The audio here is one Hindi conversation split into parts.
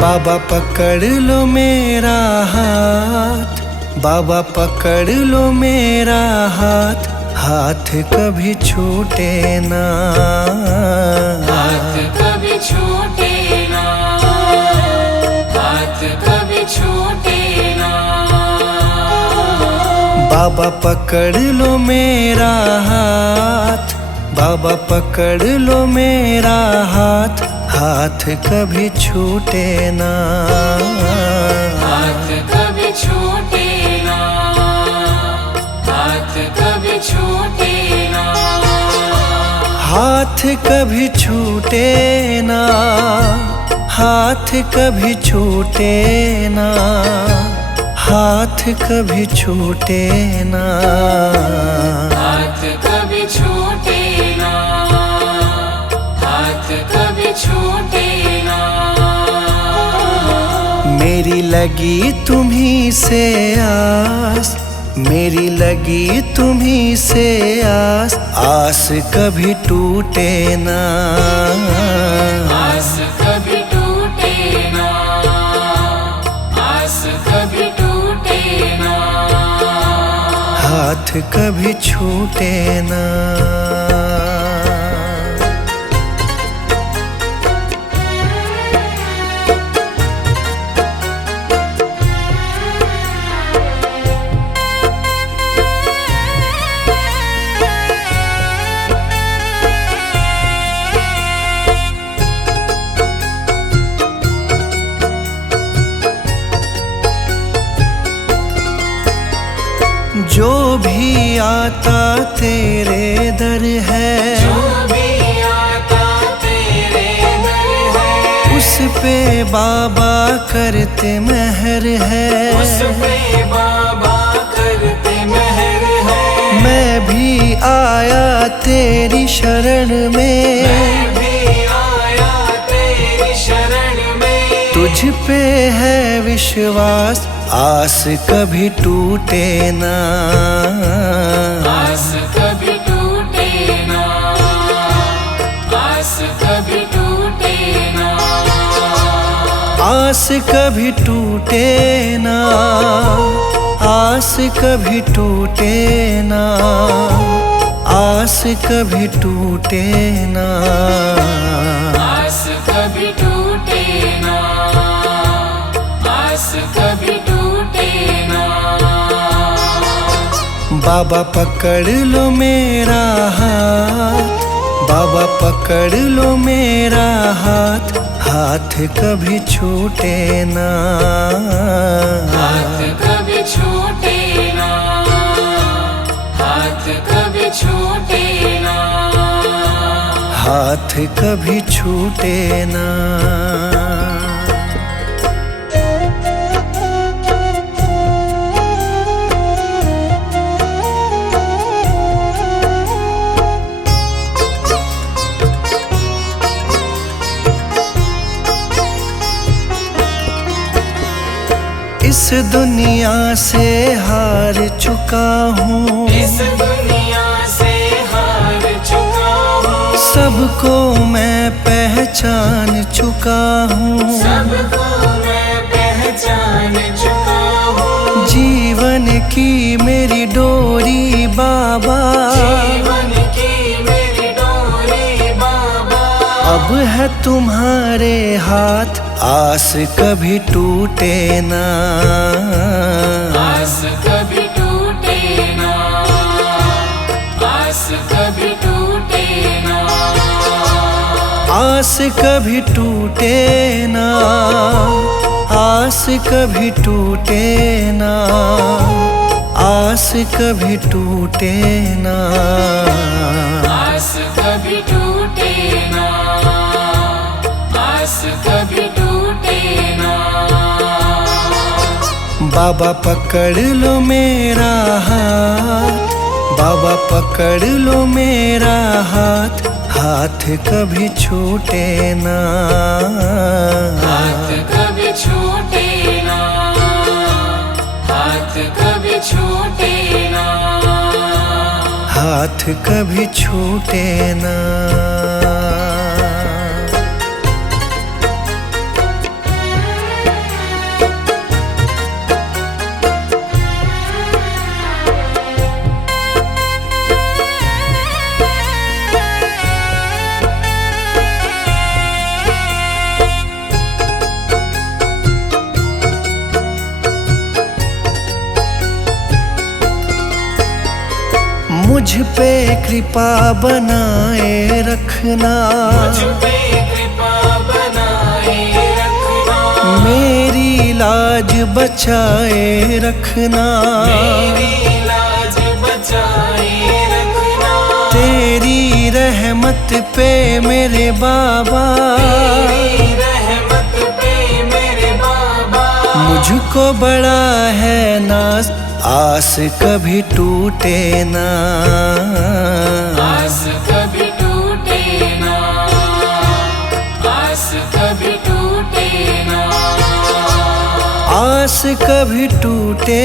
बाबा पकड़ लो मेरा हाथ, बाबा पकड़ लो मेरा हाथ, हाथ कभी छूटे ना, हाथ कभी छूटे ना, हाथ कभी छूटे ना। बाबा पकड़ लो मेरा हाथ, बाबा पकड़ लो मेरा हाथ, हाथ कभी छूटे ना, हाथ कभी छूटे ना, हाथ कभी छूटे ना। हाथ कभी छूटे ना, हाथ कभी छूटे ना, हाथ कभी छूटे ना, हाथ कभी छूटे ना, हाथ कभी छूटे ना। मेरी लगी तुम्हीं से आस, मेरी लगी तुम्हीं से आस, आस कभी टूटे ना, आस कभी टूटे ना, आस कभी टूटे ना। हाथ कभी छूटे ना। जो भी आता तेरे दर है, जो भी आता तेरे दर है, उस पे बाबा करते मेहर है, उस पे बाबा करते मेहर है। मैं भी आया तेरी शरण में, मैं भी आया तेरी शरण में। तुझ पे है विश्वास, आस कभी टूटे ना, आस कभी टूटे ना, आस कभी टूटे ना। आस कभी टूटे ना, आस कभी टूटे ना, आस कभी टूटे ना, आस कभी टूटे ना, आस कभी टूटे ना। बाबा पकड़ लो मेरा हाथ, बाबा पकड़ लो मेरा हाथ, हाथ कभी छूटे ना, हाथ कभी छूटे ना, हाथ कभी छूटे ना। हाथ कभी छूटे ना। इस दुनिया से हार चुका हूँ, इस दुनिया से हार चुका हूँ, सबको मैं पहचान चुका हूँ, सबको मैं पहचान चुका हूँ। जीवन की मेरी डोरी बाबा, जीवन की मेरी डोरी बाबा, अब है तुम्हारे हाथ, आस कभी टूटे ना, आस कभी टूटे ना, आस कभी टूटे ना। आस कभी टूटे ना, आस कभी टूटे ना, आस कभी टूटे ना, आस कभी टूटे ना, आस कभी टूटे ना। बाबा पकड़ लो मेरा हाथ, बाबा पकड़ लो मेरा हाथ, हाथ कभी छूटे ना, हाथ कभी छूटे ना, हाथ कभी छूटे ना। हाथ कभी छूटे ना। पे कृपा बनाए रखना, मुझ पे कृपा बनाए रखना, मेरी लाज बचाए रखना, मेरी लाज बचाए रखना, तेरी रहमत पे मेरे बाबा, तेरी रहमत पे मेरे बाबा, मुझको बड़ा है नाज, आस कभी टूटे ना, आस कभी टूटे ना, आस कभी टूटे ना, आस कभी टूटे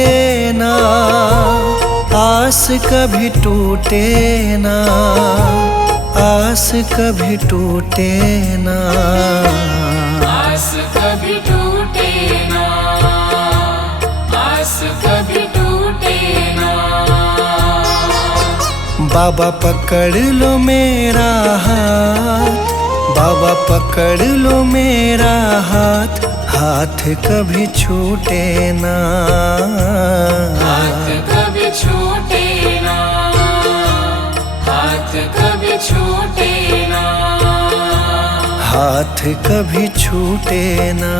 ना, आस कभी टूटे ना, आस कभी टूटे ना, आस कभी टूटे ना, आस कभी टूटे ना। बाबा पकड़ लो मेरा हाथ, बाबा पकड़ लो मेरा हाथ, हाथ कभी छूटे ना, हाथ कभी छूटे ना, हाथ कभी छूटे ना, हाथ कभी छूटे ना।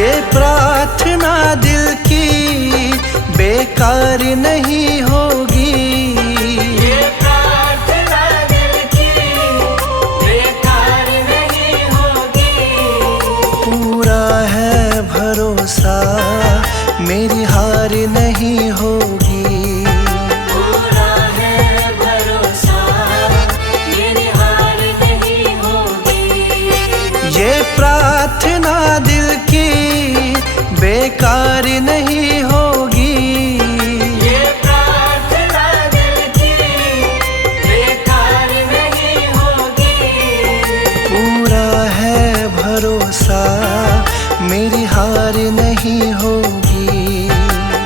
ये प्रार्थना दिल की बेकार नहीं होगी, ये प्रार्थना दिल की बेकार नहीं होगी, पूरा है भरोसा मेरी हार नहीं होगी, पूरा है भरोसा मेरी हार नहीं होगी, ये प्रार्थना दिल की बेकार नहीं होगी, ये प्रार्थना दिल की बेकार नहीं होगी, पूरा है भरोसा मेरी हार नहीं होगी,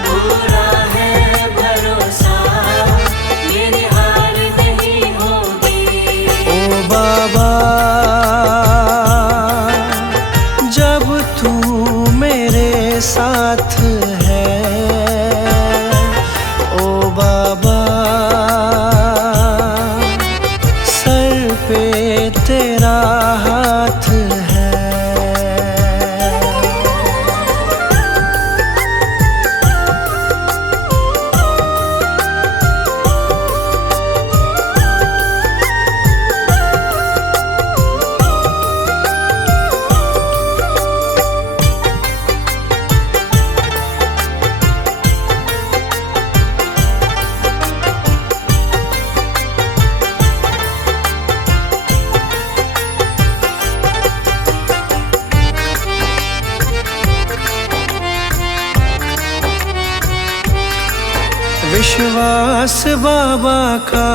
पूरा है भरोसा मेरी हार नहीं होगी। ओ बाबा जब तू मेरे साथ है, ओ बाबा सर पे तेरा हाथ है, विश्वास बाबा का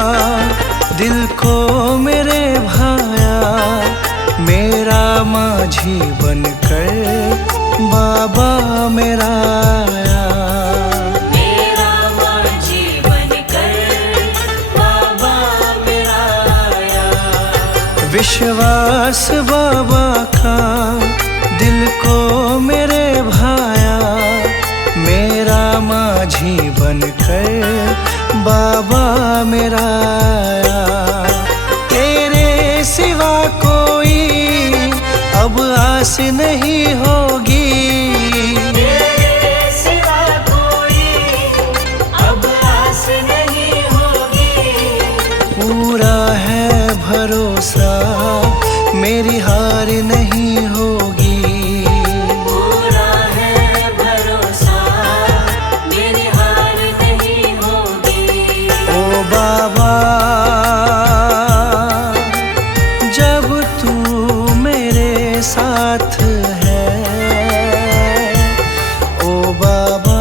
दिल को मेरे भाया, मेरा माझी बनकर बाबा मेरा आया, मेरा माझी बनकर बाबा मेरा आया, विश्वास बाबा का दिल को मेरे भाया, मेरा माझी बनकर बाबा मेरा आया, तेरे सिवा कोई अब आस नहीं होगी, तेरे सिवा कोई अब आस नहीं होगी, पूरा है भरोसा मेरी हार नहीं होगी, पूरा है भरोसा मेरी हार नहीं होगी। ओ बाबा जब तू मेरे साथ है, ओ बाबा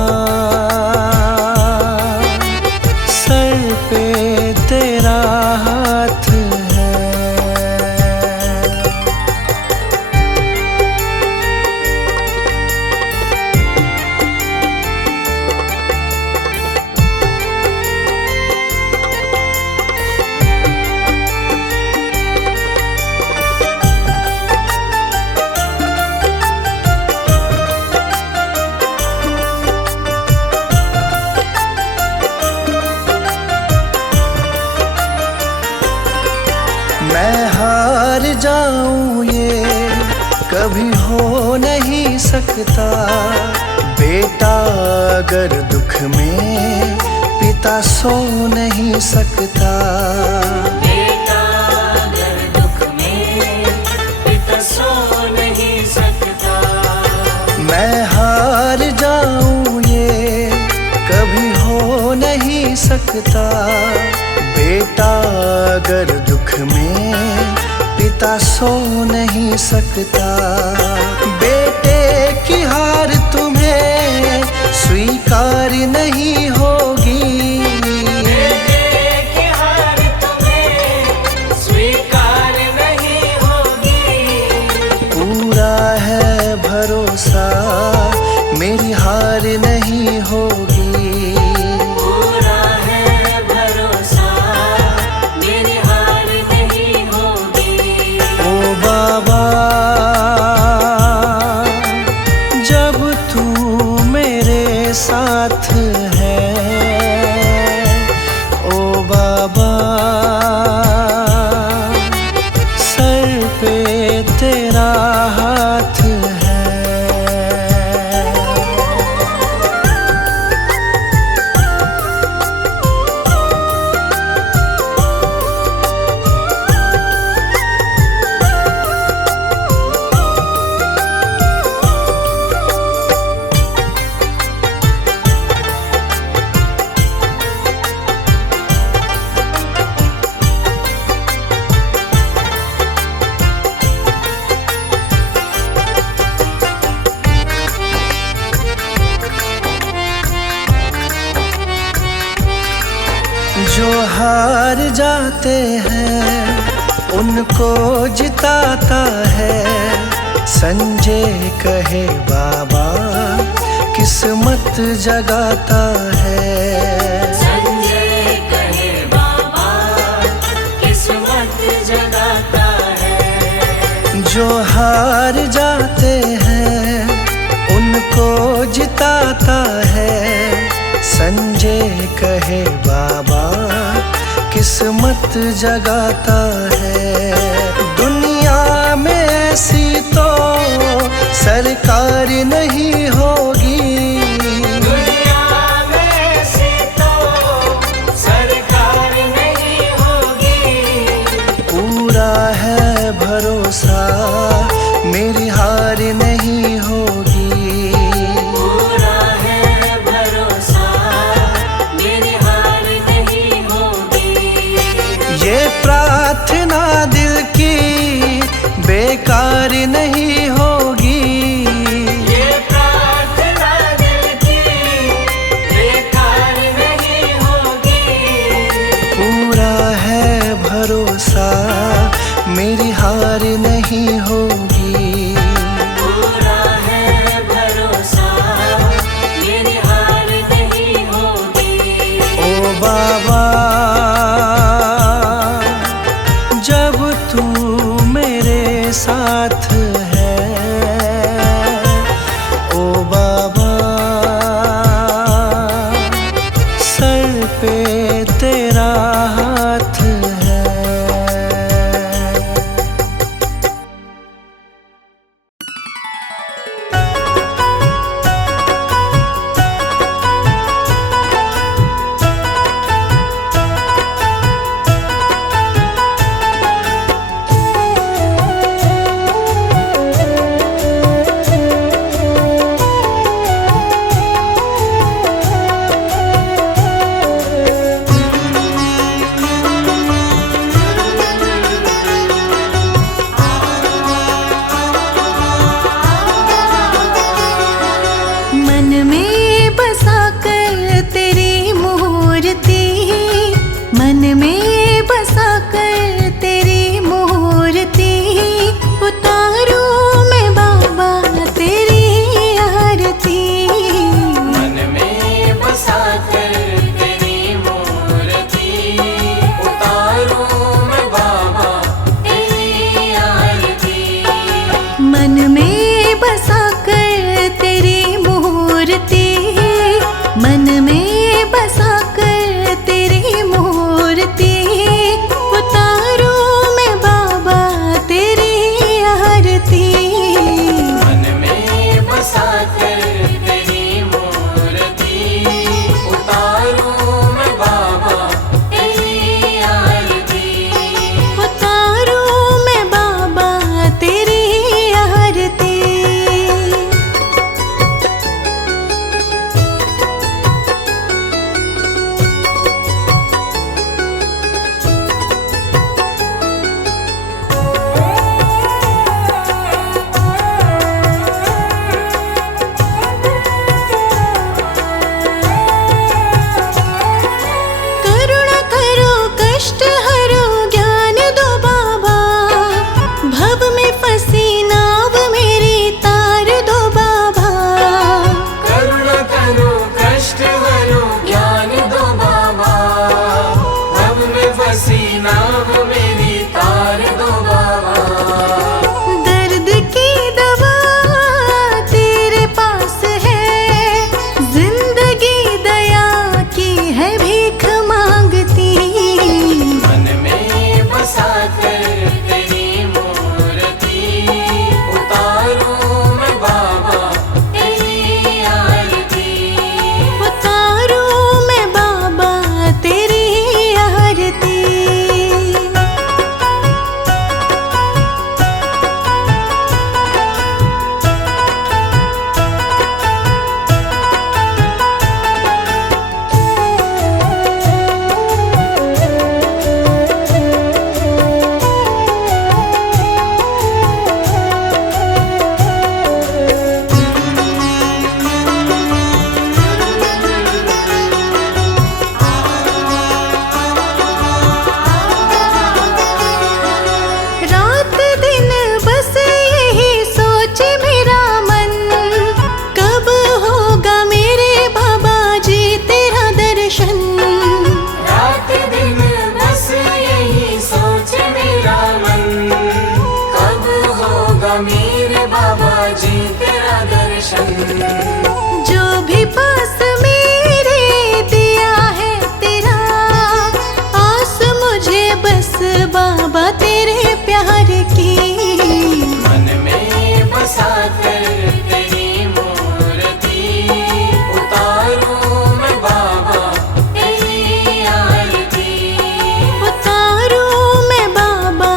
जाऊं ये कभी हो नहीं सकता। बेटा अगर दुख में पिता सो नहीं सकता। बेटा अगर दुख में पिता सो नहीं सकता। मैं हार जाऊं ये कभी हो नहीं सकता। बेटा अगर दुख में पिता सो नहीं सकता। बेटे की हार तुम्हें स्वीकार नहीं होगी। बेटे की हार तुम्हें स्वीकार नहीं होगी। पूरा है भरोसा मेरी हार नहीं होगी। पूरा है भरोसा मेरी हार नहीं होगी। ओ बाबा जब तू मेरे साथ है, ओ बाबा सर पे तेरा हाथ है। जो हार जाते हैं उनको जिताता है। संजय कहे बाबा किस्मत जगाता है। संजय कहे बाबा किस्मत जगाता है। जो हार जाते हैं उनको जिताता है। संजय कहे बाबा किस्मत जगाता है। दुनिया में ऐसी तो सरकार नहीं होगी। दुनिया में ऐसी तो सरकार नहीं होगी। पूरा है भरोसा मेरी हार नहीं होगी। पूरा है भरोसा मेरी हार नहीं होगी। ये प्रार्थना दिल की बेकार नहीं होगी। ये प्रार्थना सीना वो मेरी तार दो बाबा। दर्द की दवा तेरे पास है, जिंदगी दया की है भीख मांगती। मन में बसा कर तेरी मूर्ति, उतारूं मैं बाबा तेरी आरती। उतारूं मैं बाबा तेरी आरती। रात दिन बस यही सोचे मेरा मन, कब होगा मेरे बाबा जी तेरा दर्शन। रात दिन बस यही सोच मेरा मन, कब होगा मेरे बाबा जी तेरा दर्शन। जो भी पास मेरे दिया है तेरा, आस मुझे बस बाबा तेरे प्यार की। मन में बसा कर तेरी मूर्ति, उतारूं मैं बाबा तेरी आरती। उतारूं मैं बाबा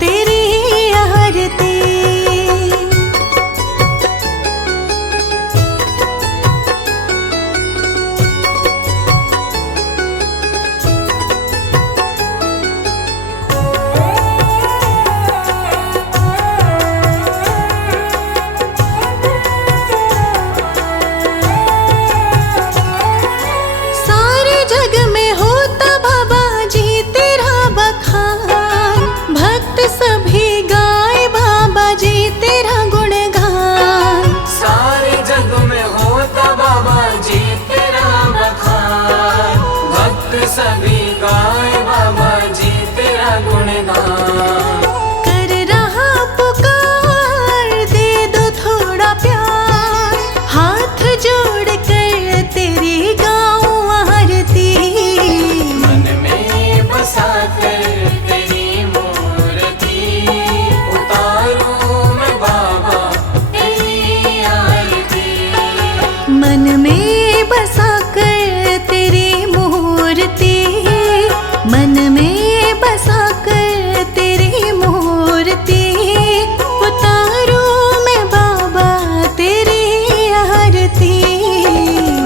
तेरी आरती। सारे जग में होता बाबा जी तेरा बखान, भक्त सभी गाए बाबा जी तेरा गुणगान। सारे जग में होता बाबा जी तेरा बखान, भक्त सभी गाए बाबा जी तेरा गुणगान। कर रहा पुकार दे दो थोड़ा प्यार, हाथ जोड़ कर तेरी गाऊं आरती। मन में बसा कर तेरी मूर्ति, उतारूं मैं बाबा तेरी आरती। मन में बसा कर तेरी मूर्ति, मन में बसा कर तेरी मूर्ति। उतारूं मैं बाबा तेरी आरती।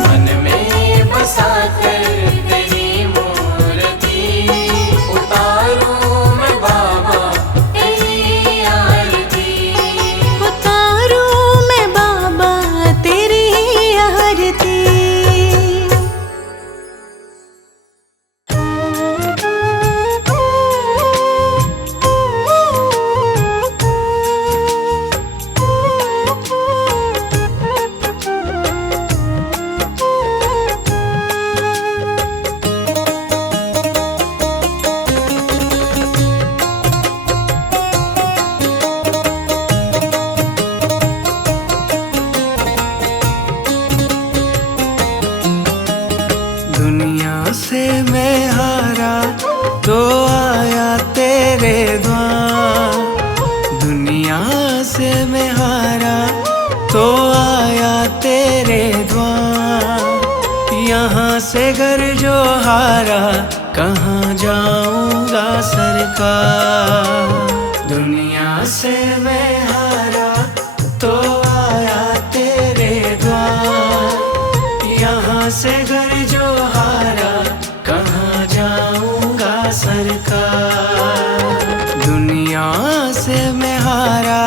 मन में बसा कर तेरी मूर्ति, उतारूं मैं बाबा तेरी आरती। उतारूं मैं बाबा तेरी आरती। दुनिया से मैं हारा तो आया तेरे द्वार। दुनिया से मैं हारा तो आया तेरे द्वार। यहाँ से घर जो हारा कहाँ जाऊंगा सरकार। दुनिया से मैं हारा तो आया तेरे द्वार। यहाँ से घर जो हारा कहाँ जाऊंगा सरकार। दुनिया से मैं हारा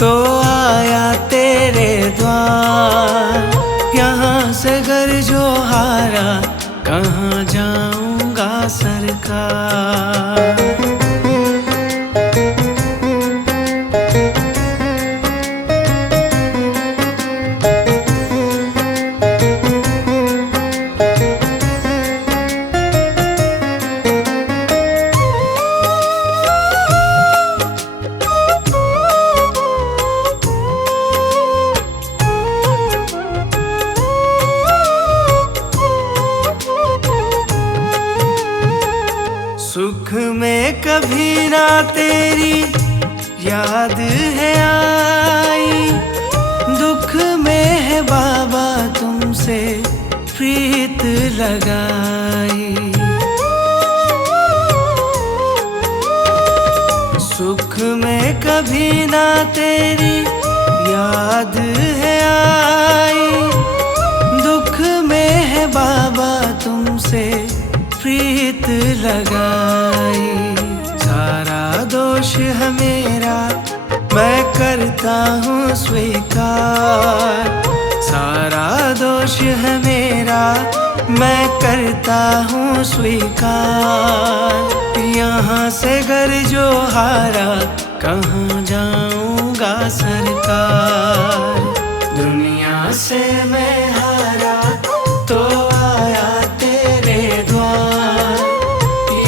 तो आया तेरे द्वार। यहाँ से घर जो हारा कहाँ जाऊंगा सरकार। सुख में कभी ना तेरी याद है आई, दुख में है बाबा तुमसे प्रीत लगाई। सुख में कभी ना तेरी याद है आई, दुख में है बाबा तुमसे प्रीत लगाई। सारा दोष है मेरा मैं करता हूँ स्वीकार, सारा दोष है मेरा मैं करता हूँ स्वीकार। यहाँ से घर जो हारा कहाँ जाऊँगा सरकार। दुनिया से मैं हारा तो आया तेरे द्वार,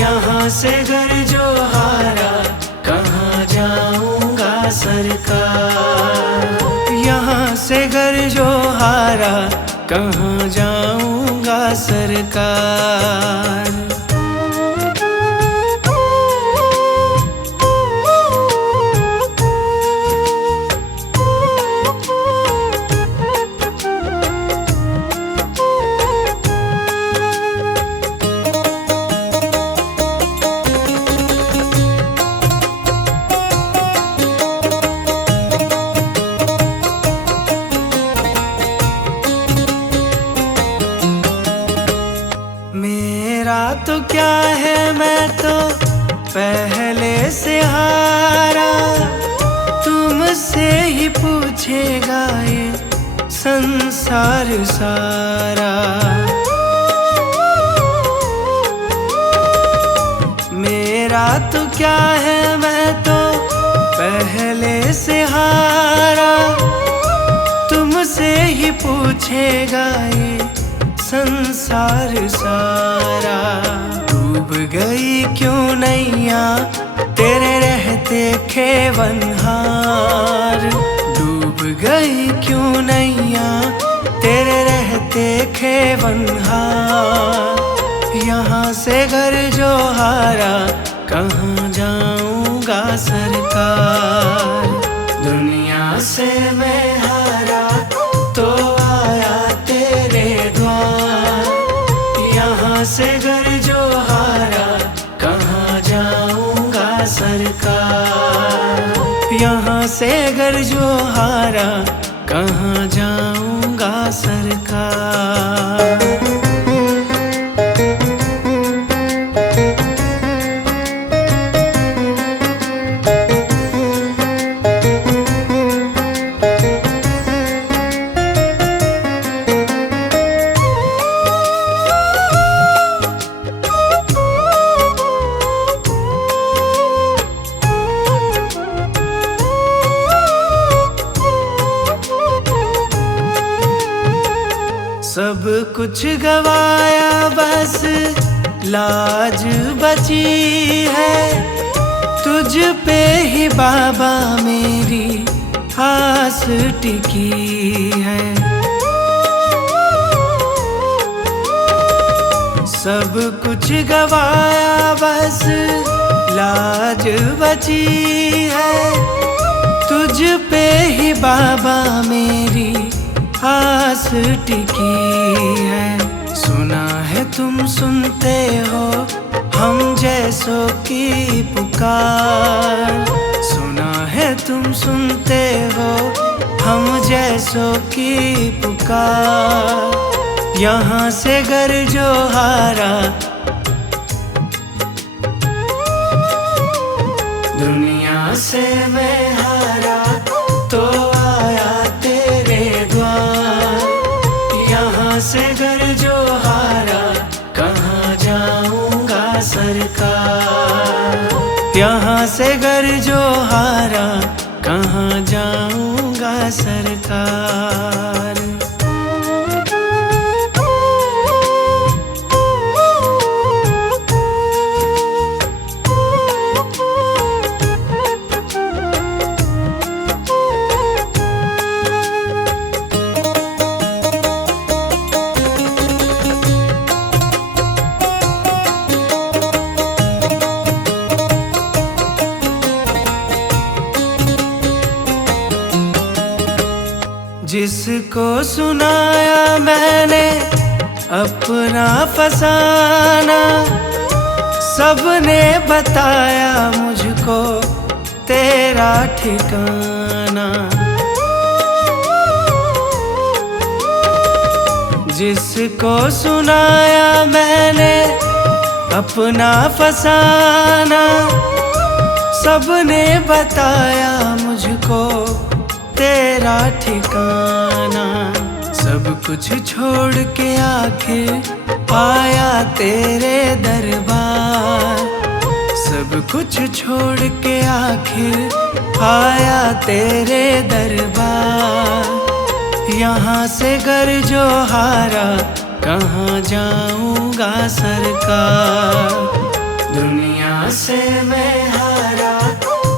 यहाँ से घर जो हारा कहाँ जाऊँगा सरकार। यहाँ से घर जो हारा कहाँ जाऊँगा सरकार। मेरा तो क्या है मैं तो पहले से हारा, तुमसे ही पूछेगा ये संसार सारा। मेरा तो क्या है मैं तो पहले से हारा, तुमसे ही पूछेगा ये संसार सारा। डूब गई क्यों नैया तेरे रहते खेवनहार, डूब गई क्यों नैया तेरे रहते खेवनहार। यहाँ से घर जो हारा कहाँ जाऊँगा सरकार। दुनिया से मैं हारा तो आया तेरे द्वार, यहाँ से घर जो हारा कहाँ जाऊँगा सरकार। यहाँ से घर जो हारा कहाँ जाऊँगा सरकार। सब कुछ गवाया बस लाज बची है, तुझ पे ही बाबा मेरी आस टिकी है। सब कुछ गवाया बस लाज बची है, तुझ पे ही बाबा मेरी आस टिकी है। सुना है तुम सुनते हो हम जैसों की पुकार, सुना है तुम सुनते हो हम जैसों की पुकार। यहाँ से घर जो हारा दुनिया से मैं हारा तो आया तेरे द्वार। यहाँ से घर जो हारा कहाँ जाऊँगा सरकार। यहाँ से घर जो हारा कहाँ जाऊँगा सरकार। जिसको सुनाया मैंने अपना फसाना, सबने बताया मुझको तेरा ठिकाना। जिसको सुनाया मैंने अपना फसाना, सबने बताया मुझको तेरा ठिकाना। सब कुछ छोड़ के आखिर आया तेरे दरबार, सब कुछ छोड़ के आखिर आया तेरे दरबार। यहाँ से घर जो हारा कहाँ जाऊंगा सरकार। दुनिया से मैं हारा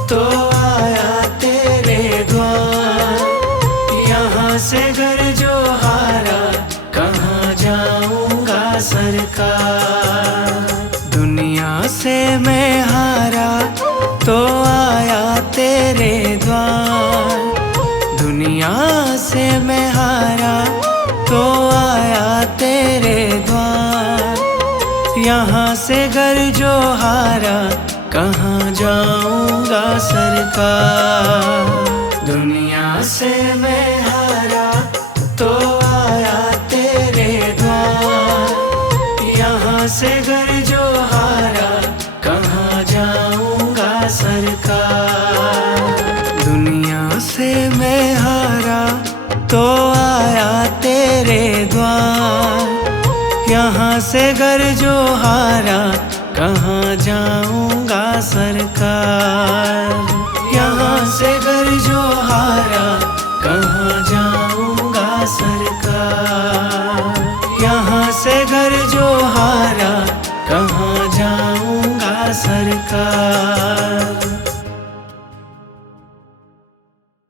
तो आया तेरे द्वार, यहाँ से घर जो हारा कहाँ जाऊंगा सरकार। दुनिया से मैं हारा तो आया तेरे द्वार, दुनिया से मैं हारा तो आया तेरे द्वार। यहाँ से घर जो हारा कहाँ जाऊंगा सरकार। दुनिया से मैं हारा तो आया तेरे द्वार, यहाँ से घर जो हारा कहाँ जाऊंगा सरकार। दुनिया से मैं हारा तो आया तेरे द्वार, यहाँ से घर जो हारा कहाँ जाऊंगा सरकार।